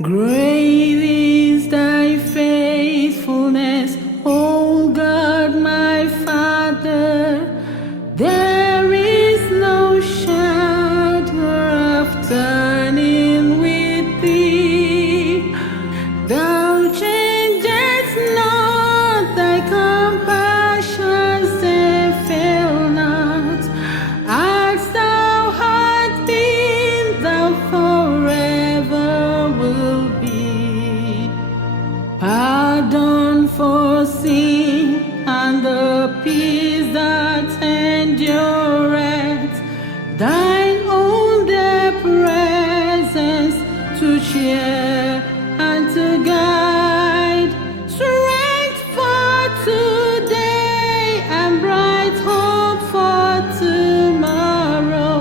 Great is thy faithfulness, O God my Father. There is no shadow of turning with thee. Thou changest not, thy compassions they fail not. As thou hast been, thou forever will be. Pardon for sin and the peace that endureth, thine own dear presence to cheer and to guide, strength for today and bright hope for tomorrow.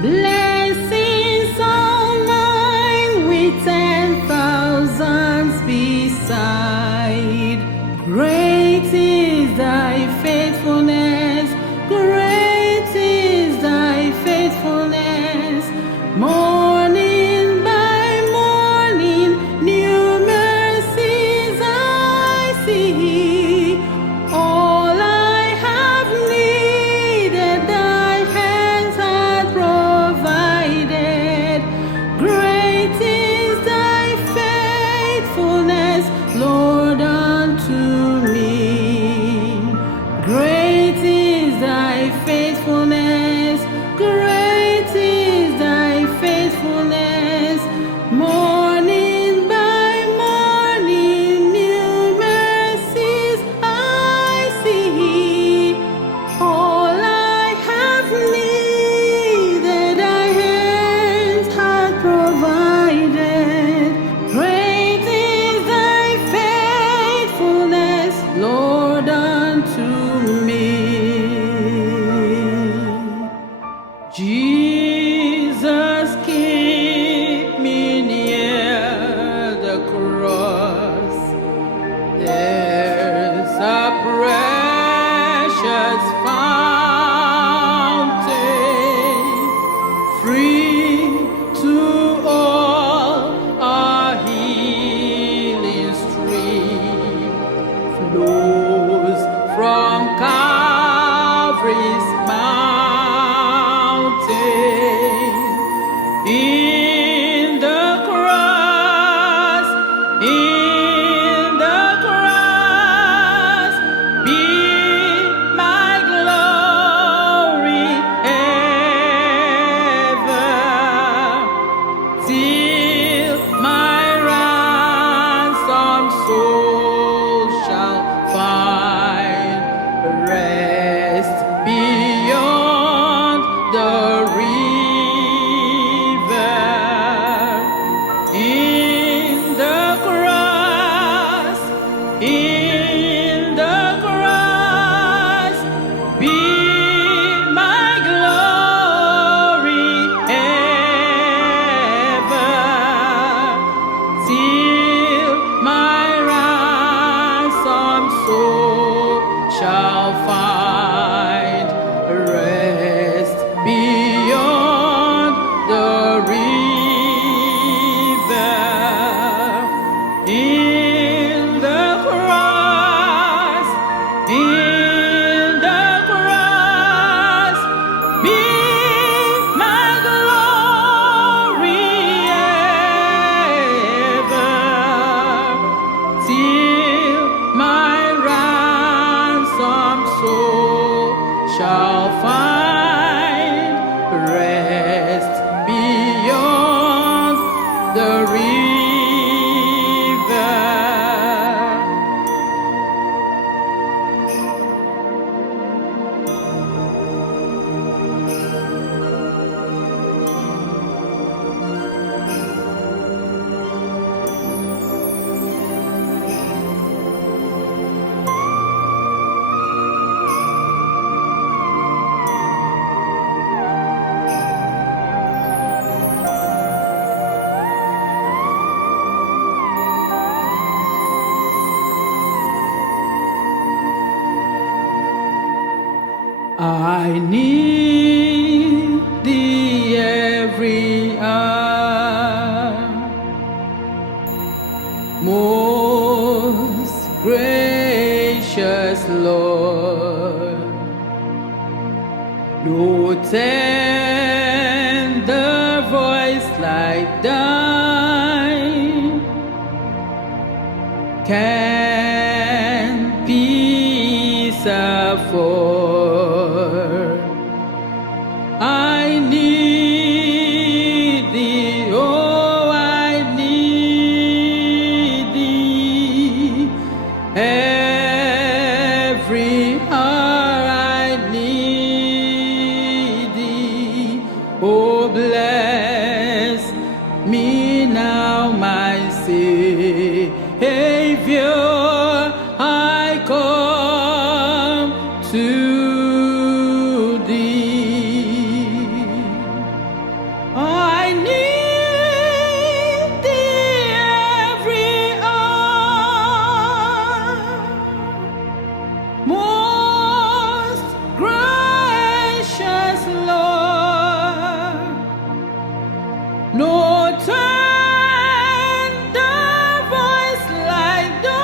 Blessings all mine with 10,000s beside. Great is thy faithfulness, great is thy faithfulness. Morning by morning tender voice like thine can peace afford. I need thee, oh, I need thee. Every hour I need thee. Oh, bless me now, my Savior. I come to thee. I need thee every hour. Most gracious Lord, no tender voice like thine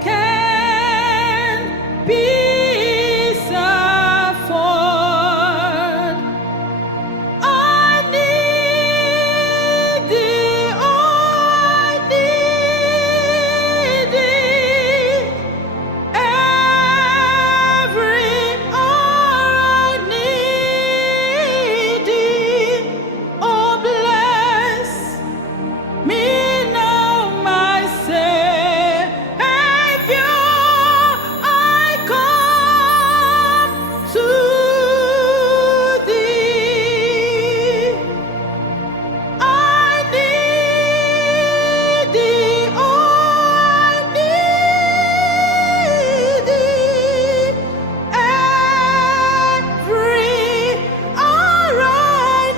can peace afford. I need thee, oh, I need thee. Every hour I need thee. Oh, bless me now, my Savior. I come to thee. I need thee, oh, I need thee. Every hour I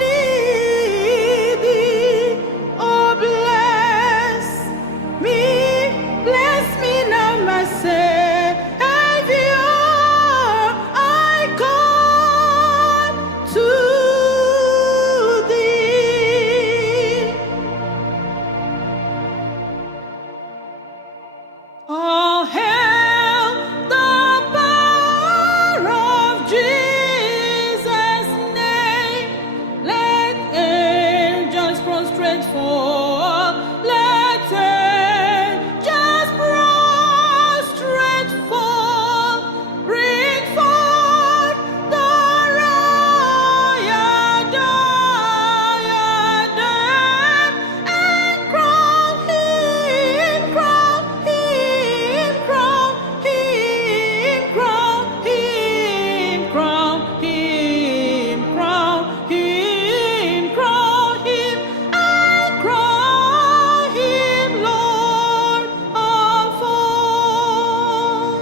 need thee. Oh, bless me now, my Savior. I come to thee. All hail the power of Jesus' name. Let angels prostrate fall. Let angels prostrate fall. Bring forth the royal diadem and crown him, crown him, crown him, crown him, crown him, crown him, crown him, and crown him Lord of all.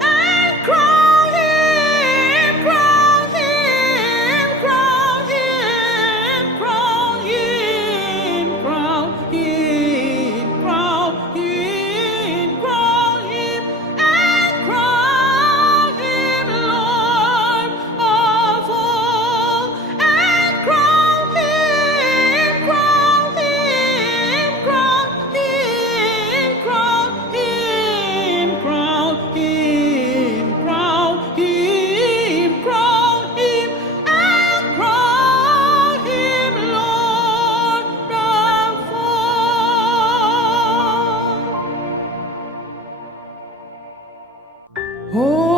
And crown him, crown him, crown him, crown him, crown him, crown him, crown him, and crown him Lord of all. And crown him, crown him, crown him, crown him, crown him, crown him, crown him, and crown him Lord of all. Oh,